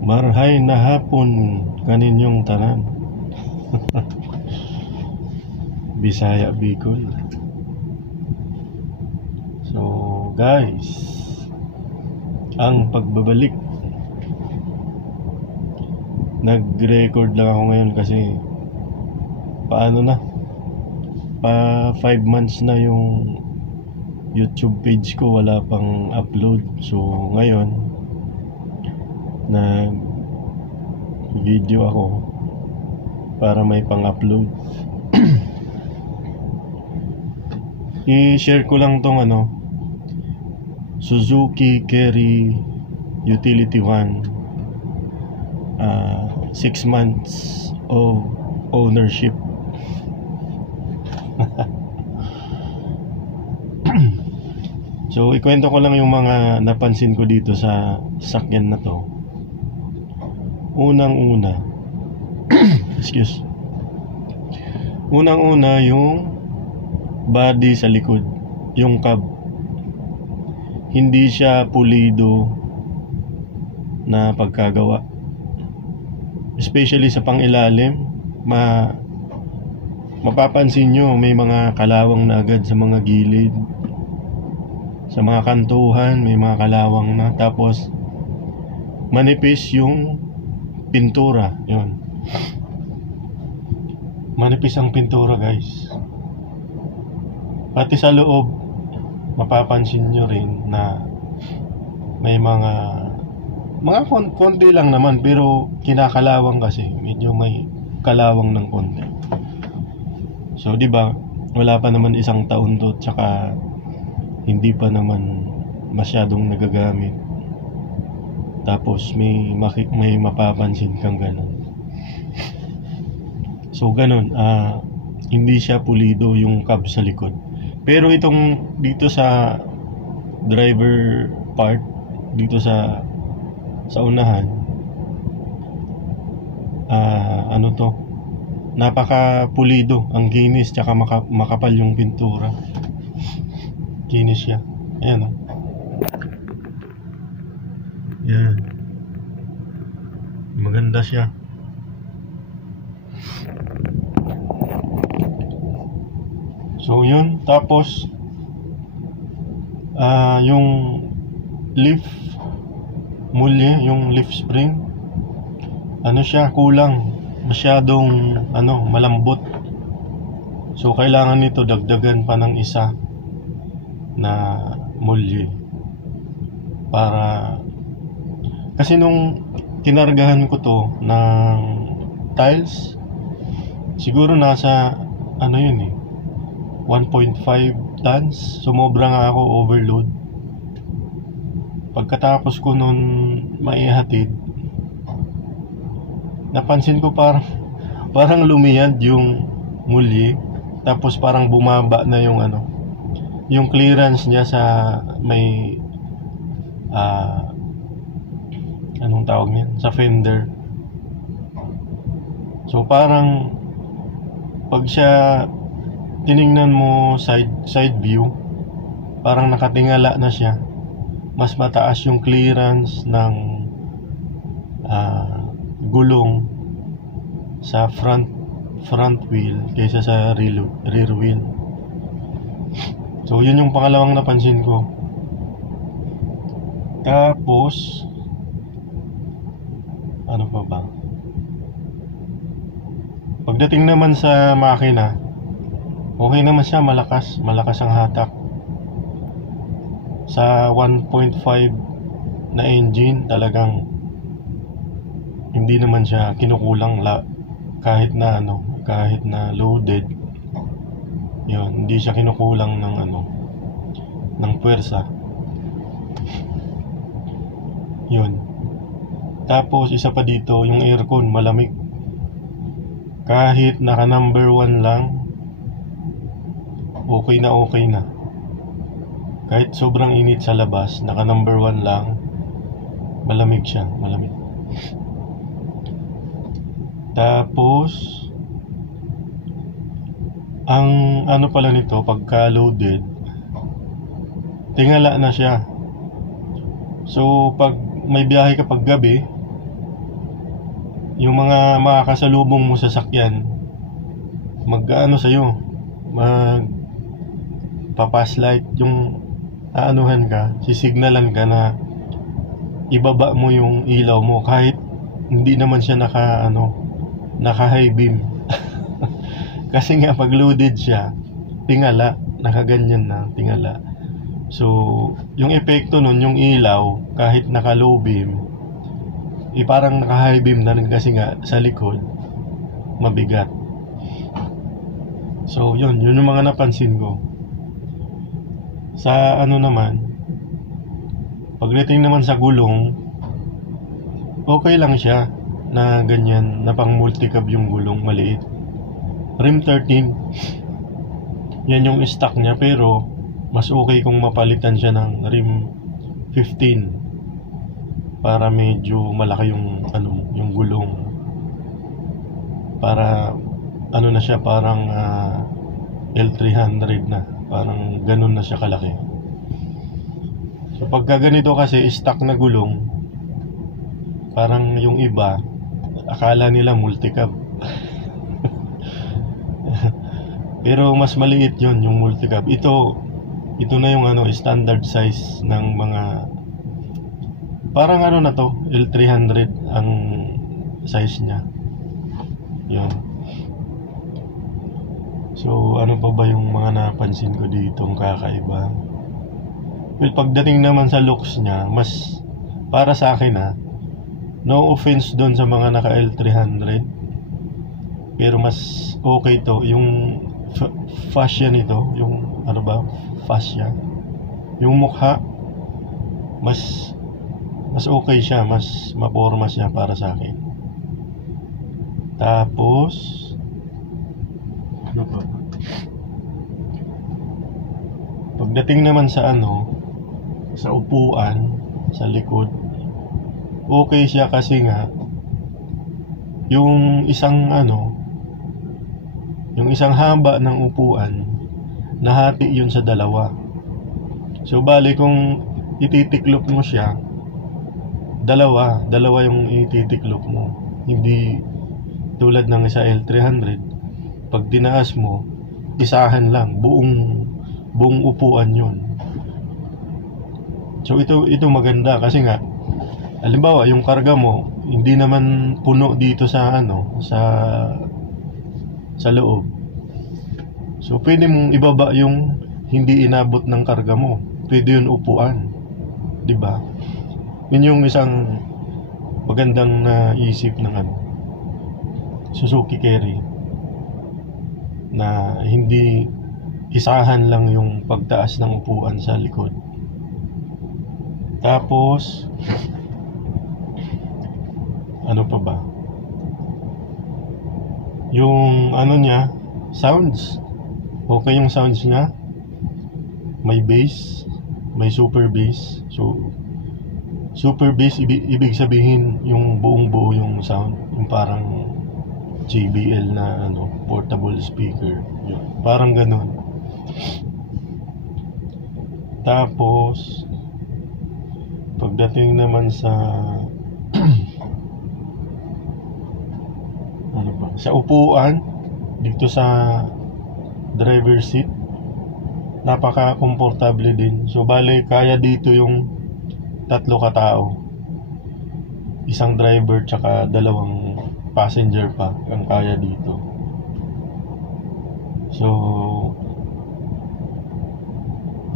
Marhay na hapon kaninyong tanan. Bisaya Bicol. So guys, ang pagbabalik, nag-record lang ako ngayon kasi paano na, pa 5 months na yung YouTube page ko, wala pang upload. So ngayon nag video ako para may pang upload. I-share ko lang tong Suzuki Carry Utility Van, 6 months of ownership. So ikwento ko lang yung mga napansin ko dito sa sakyan na to. Unang-una Unang-una yung body sa likod, yung cab. Hindi siya pulido na pagkagawa. Especially sa pangilalim, mapapansin nyo may mga kalawang na agad sa mga gilid. Sa mga kantuhan may mga kalawang na. Tapos manipis yung pintura. Yun, manipis ang pintura guys. Pati sa loob mapapansin nyo rin na may mga konti lang naman, pero kinakalawang kasi. Medyo may kalawang ng konti. So di ba, wala pa naman 1 taon to, tsaka hindi pa naman masyadong nagagamit. Tapos may mapapansin kang ganun. So ganun, hindi siya pulido yung cab sa likod. Pero itong dito sa driver part, dito sa unahan, napaka pulido, ang kinis, tsaka makapal yung pintura. Kinis siya. Ayan yan, maganda siya. So yun, tapos yung leaf mulye, yung leaf spring, siya, kulang, masyadong malambot. So kailangan nito dagdagan pa ng isa na mulye, para kasi nung kinargahan ko to ng tiles, siguro nasa 1.5 tons. Sumobra nga ako, overload. Pagkatapos ko nun maihatid, napansin ko parang lumiyad yung mulye. Tapos parang bumaba na yung yung clearance niya sa may anong tawag niyan, sa fender. So parang pag siya tiningnan mo side view, parang nakatingala na siya. Mas mataas yung clearance ng gulong sa front wheel kaysa sa rear wheel. So yun yung pangalawang napansin ko. Tapos ano pa ba? Pagdating naman sa makina, okay naman siya, malakas ang hatak. Sa 1.5 na engine, talagang hindi naman siya kinukulang kahit na loaded. Yun, hindi siya kinukulang ng puwersa. Yun. Tapos isa pa dito, yung aircon malamig. Kahit naka number 1 lang, okay na. Kahit sobrang init sa labas, naka number 1 lang, malamig siya, malamig. Tapos ang pala nito, pagka loaded, tingala na siya. So pag may biyahe ka pag gabi, yung mga makakasalubong mo sa sakyan mag-ano sa'yo, mag papass light, yung aanuhan ka, sisignalan ka na ibaba mo yung ilaw mo kahit hindi naman siya naka high beam. Kasi nga pag loaded siya, tingala, nakaganyan na, tingala. So, yung epekto nun, yung ilaw, kahit naka low beam, parang naka high beam na rin kasi nga sa likod, mabigat. So, yun yung mga napansin ko. Sa naman, pagdating naman sa gulong, okay lang siya na ganyan, na pang multicab yung gulong, maliit. Rim 13, yan yung stock niya, pero mas okay kung mapalitan siya ng rim 15 para medyo malaki yung yung gulong, para na siya, parang L300 na, parang ganun na siya kalaki. So pagka ganito kasi stock na gulong, parang yung iba akala nila multicab. Pero mas maliit yon yung multicab. Ito na yung standard size ng mga, parang na to, L300 ang size niya. Yun. So ano pa ba yung mga napansin ko ditong kakaiba? Well, pagdating naman sa looks niya, mas para sa akin no offense doon sa mga naka L300, pero mas okay to yung fascia nito, yung fascia, yung mukha, mas okay siya, mas maporma siya para sa akin. Tapos pagdating naman sa sa upuan, sa likod, okay siya kasi nga yung isang yung isang haba ng upuan, nahati yun sa dalawa. So bali kung ititiklop mo siya, dalawa yung ititiklop mo. Hindi tulad ng isa L300, pag dinaas mo, isahan lang, buong upuan yun. So ito maganda kasi nga, halimbawa yung karga mo hindi naman puno dito sa sa loob. So pwede mong ibaba yung hindi inabot ng karga mo. Pwede yun upuan, 'di ba? Yun yung isang magandang naisip ng Suzuki Carry, na hindi isahan lang yung pagtaas ng upuan sa likod. Tapos ano pa ba? Yung niya, sounds. Okay yung sounds niya. May bass, may super bass. So super bass ibig sabihin yung buong-buo yung sound, yung parang JBL na portable speaker. Yun, parang ganun. Tapos pagdating naman sa sa upuan dito sa driver seat, napaka-komportable din. So bale kaya dito yung 3 katao, isang driver tsaka 2 passenger pa ang kaya dito. So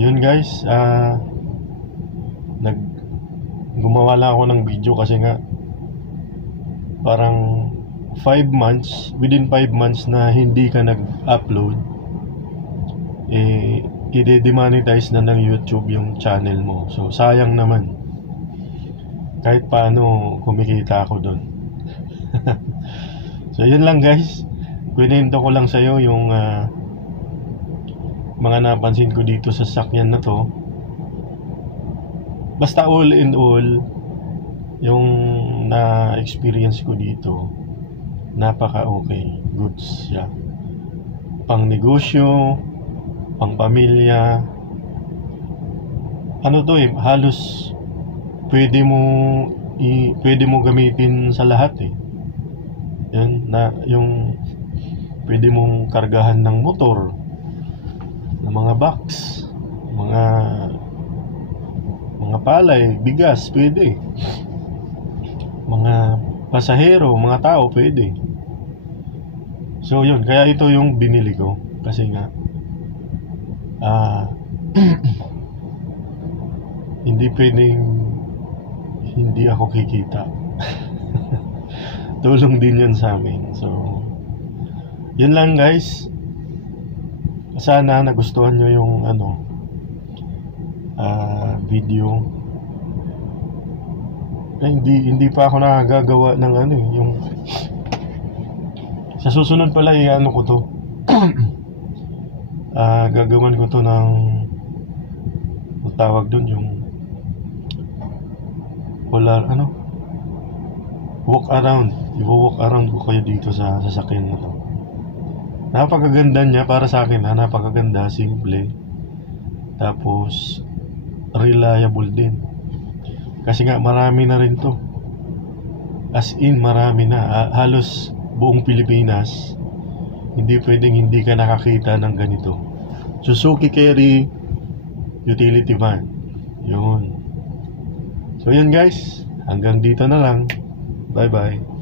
yun guys, gumawa lang ako ng video kasi nga parang within 5 months na hindi ka nag-upload, i-demonetize na ng YouTube yung channel mo. So sayang naman. Kahit paano kumikita ako doon. So yun lang guys, kwento ko lang sa'yo yung mga napansin ko dito sa sakyan na to. Basta all in all, yung na-experience ko dito, napaka okay, goods siya. Pang negosyo, pang pamilya, halos pwede mo gamitin sa lahat Yan na yung pwede mong kargahan ng motor, ng mga box, mga palay, bigas, pwede. Mga pasahero, mga tao, pwede. So yun, kaya ito yung binili ko kasi nga hindi pwedeng hindi ako kikita. Tulong din yan sa amin. So yun lang guys. Sana nagustuhan nyo yung video. Hindi pa ako nakagagawa ng yung sa susunod pala ko to. Gagawan ko to ng tawag dun yung walk around. I-walk around ko kayo dito sa sasakyan na to. Napakaganda niya para sa akin, napakaganda, simple. Tapos reliable din. Kasi nga marami na rin to. As in marami na. Halos buong Pilipinas hindi pwedeng hindi ka nakakita ng ganito. Suzuki Carry utility van. Yun. So yun guys, hanggang dito na lang. Bye bye.